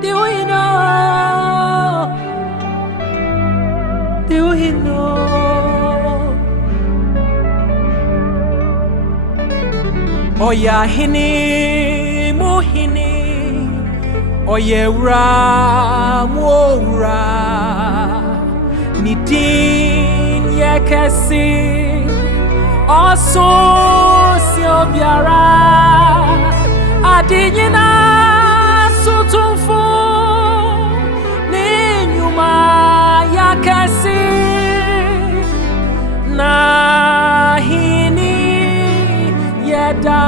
Do you know? Do you know? Oya hini muhini, oye ura muura, nidin yekesi, oso si obiara, adinyina sutumfu, ni nyuma yakesi, na hini yeda.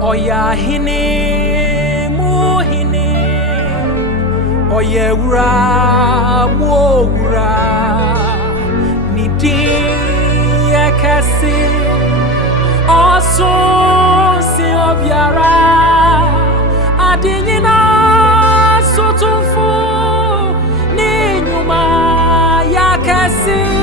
Oya hini muhini, oye ura muura, nidin yekesi, oso si obiara, adinyina sutumfu, ni nyuma yakesi.